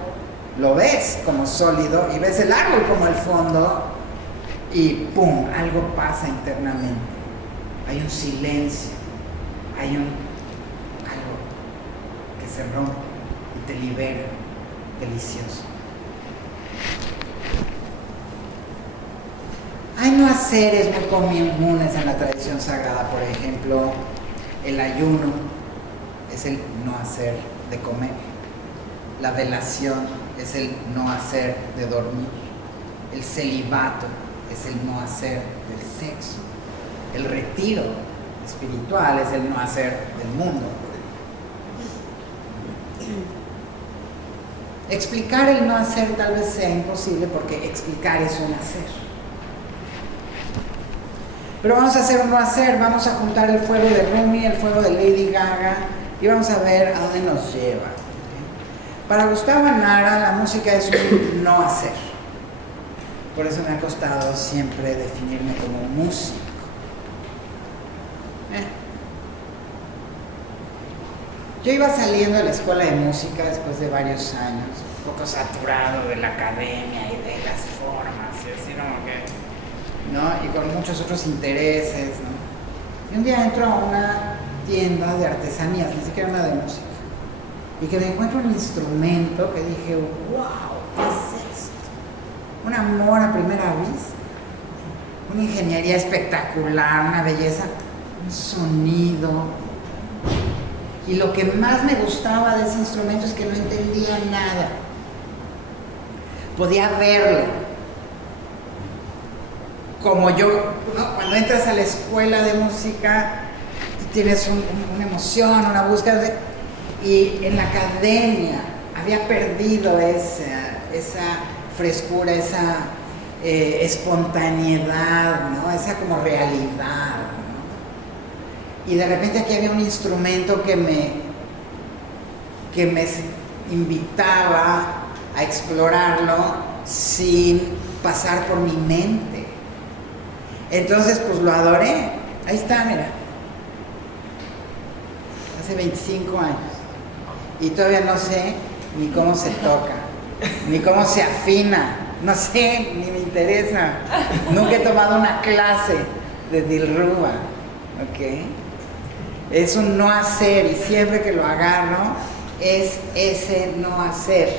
lo ves como sólido y ves el árbol como el fondo y ¡pum! Algo pasa internamente. Hay un silencio, hay algo que se rompe y te libera, delicioso. Hay no haceres muy comunes en la tradición sagrada. Por ejemplo, el ayuno es el no hacer de comer. La velación es el no hacer de dormir. El celibato es el no hacer del sexo. El retiro espiritual es el no hacer del mundo. Explicar el no hacer tal vez sea imposible porque explicar es un hacer. Pero vamos a hacer un no hacer, vamos a juntar el fuego de Rumi, el fuego de Lady Gaga y vamos a ver a dónde nos lleva. Para Gustavo Nara la música es un no hacer. Por eso me ha costado siempre definirme como músico. Yo iba saliendo de la escuela de música después de varios años, un poco saturado de la academia y de las formas, y así como que, ¿no? Y con muchos otros intereses, ¿no? Y un día entro a una tienda de artesanías, ni siquiera una de música, y que me encuentro un instrumento que dije, wow, ¿qué es esto? Un amor a primera vista, una ingeniería espectacular, una belleza, un sonido. Y lo que más me gustaba de ese instrumento es que no entendía nada. Podía verlo. Como yo, ¿no? Cuando entras a la escuela de música, tienes una emoción, una búsqueda. Y en la academia había perdido esa frescura, esa espontaneidad, ¿no? Esa como realidad. Y de repente aquí había un instrumento que me invitaba a explorarlo sin pasar por mi mente. Entonces, pues lo adoré. Ahí está, mira. Hace 25 años. Y todavía no sé ni cómo se toca, ni cómo se afina. No sé, ni me interesa. Nunca he tomado una clase de Dilruba, ¿ok? Es un no hacer y siempre que lo agarro es ese no hacer,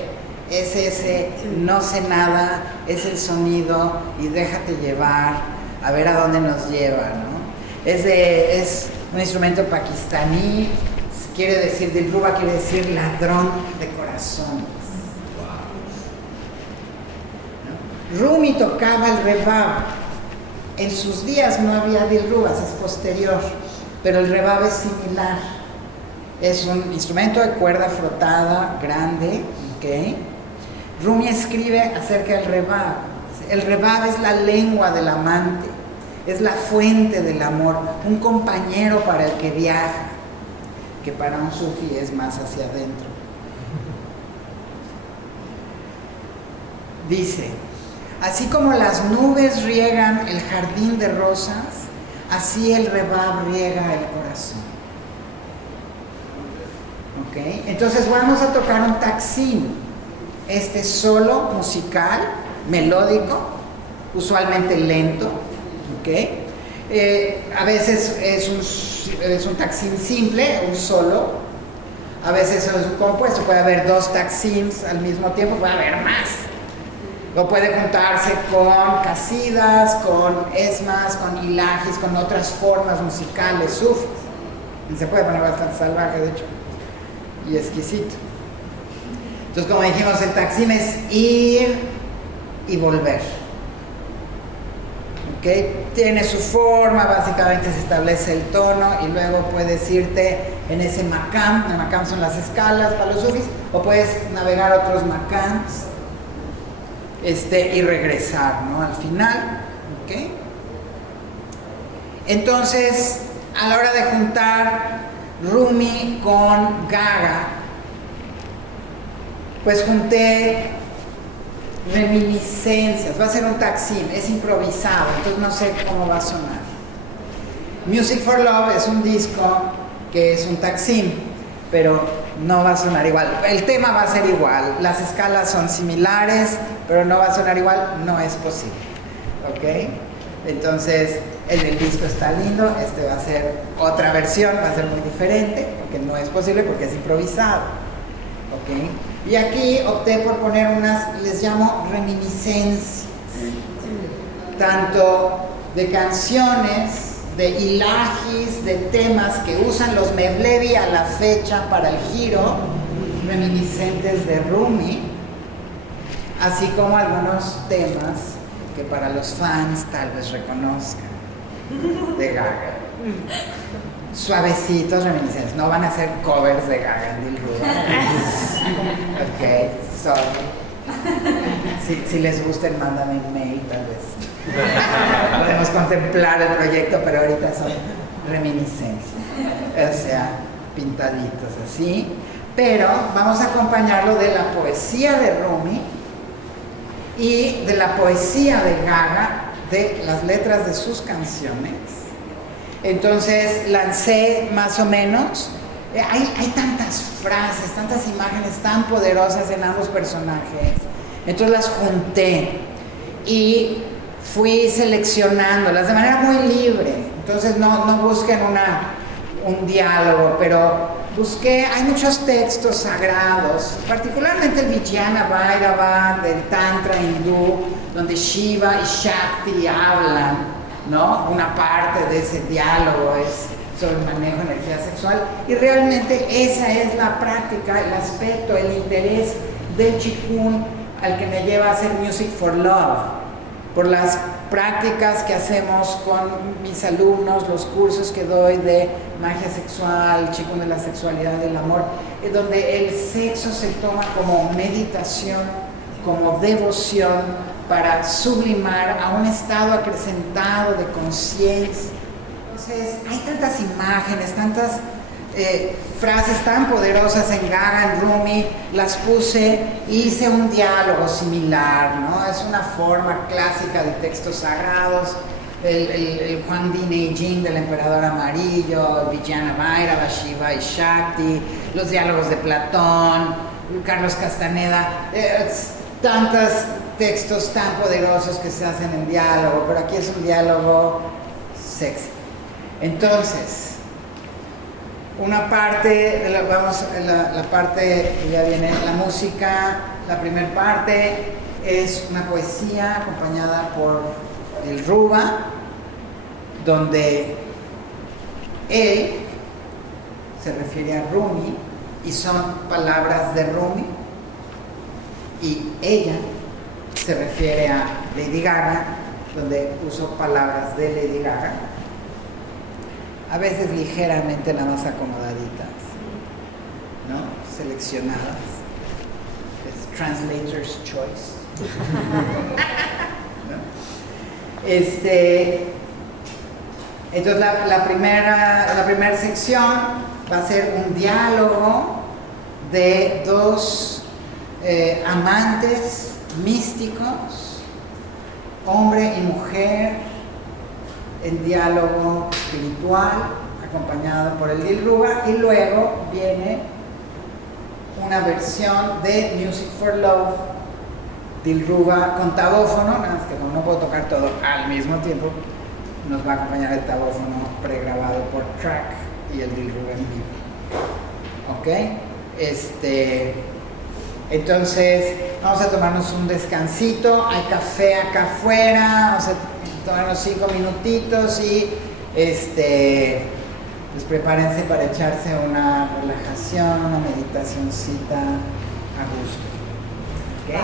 es ese no sé nada, es el sonido y déjate llevar, a ver a dónde nos lleva, ¿no? Es un instrumento pakistaní, quiere decir, Dilruba quiere decir ladrón de corazones. Rumi tocaba el rebab. En sus días no había Dilrubas, es posterior, pero el rebab es similar. Es un instrumento de cuerda frotada, grande, ¿ok? Rumi escribe acerca del rebab. El rebab es la lengua del amante, es la fuente del amor, un compañero para el que viaja, que para un sufi es más hacia adentro. Dice, así como las nubes riegan el jardín de rosas, así el rebab riega el corazón. ¿Ok? Entonces vamos a tocar un taksim, este solo musical, melódico, usualmente lento, ¿ok? A veces es un taksim simple, un solo, a veces es un compuesto, puede haber dos taksims al mismo tiempo, puede haber más. O puede juntarse con casidas, con esmas, con ilahis, con otras formas musicales, sufis. Y se puede poner bastante salvaje, de hecho, y exquisito. Entonces, como dijimos, el taksim es ir y volver. ¿Okay? Tiene su forma, básicamente se establece el tono y luego puedes irte en ese makam. El makam son las escalas para los sufis, o puedes navegar otros makams. Y regresar, ¿no? Al final, ¿ok? Entonces, a la hora de juntar Rumi con Gaga, pues junté reminiscencias. Va a ser un taksim, es improvisado, entonces no sé cómo va a sonar. Music for Love es un disco que es un taksim, pero no va a sonar igual. El tema va a ser igual, las escalas son similares, pero no va a sonar igual, no es posible, ¿ok? Entonces, el disco está lindo, este va a ser otra versión, va a ser muy diferente, porque no es posible, porque es improvisado, ¿ok? Y aquí opté por poner unas, les llamo reminiscencias, tanto de canciones, de ilahis, de temas que usan los Mevlevi a la fecha para el giro, reminiscentes de Rumi, así como algunos temas que para los fans tal vez reconozcan de Gaga. Suavecitos reminiscentes, no van a ser covers de Gaga en Dilruba. Ok, sorry. Si les gusten, mándame un mail, tal vez. Podemos contemplar el proyecto, pero ahorita son reminiscencias, o sea, pintaditos así. Pero vamos a acompañarlo de la poesía de Rumi y de la poesía de Gaga, de las letras de sus canciones. Entonces lancé más o menos, hay tantas frases, tantas imágenes tan poderosas en ambos personajes, entonces las junté y fui seleccionándolas de manera muy libre. Entonces no busquen un diálogo, pero busqué, hay muchos textos sagrados, particularmente el Vijnana Bhairava del Tantra hindú, donde Shiva y Shakti hablan, ¿no? Una parte de ese diálogo es sobre el manejo de energía sexual, y realmente esa es la práctica, el aspecto, el interés del Qigong al que me lleva a hacer Music for Love, por las prácticas que hacemos con mis alumnos, los cursos que doy de magia sexual, Qigong de la sexualidad y el amor, donde el sexo se toma como meditación, como devoción, para sublimar a un estado acrecentado de conciencia. Entonces, hay tantas imágenes, tantas frases tan poderosas en Gaga, en Rumi, las puse, hice un diálogo similar, ¿no? Es una forma clásica de textos sagrados, el Huang Di Neijing del emperador amarillo, el Vijnana Bhairava, Shiva y Shakti, los diálogos de Platón, Carlos Castaneda, tantos textos tan poderosos que se hacen en diálogo, pero aquí es un diálogo sexy. Entonces, una parte, la parte que ya viene, la música, la primera parte es una poesía acompañada por Dilruba, donde él se refiere a Rumi y son palabras de Rumi, y ella se refiere a Lady Gaga, donde uso palabras de Lady Gaga, a veces ligeramente nada más acomodaditas, ¿no? Seleccionadas. Es translator's choice. ¿No? Entonces la primera sección va a ser un diálogo de dos amantes místicos, hombre y mujer, en diálogo espiritual, acompañado por el Dilruba, y luego viene una versión de Music for Love, Dilruba con tabófono, nada más que como no puedo tocar todo al mismo tiempo, nos va a acompañar el tabófono pregrabado por track y el Dilruba en vivo. ¿Ok? Entonces, vamos a tomarnos un descansito, hay café acá afuera, vamos a tomarnos 5 minutitos y pues prepárense para echarse una relajación, una meditacioncita a gusto. ¿Ok?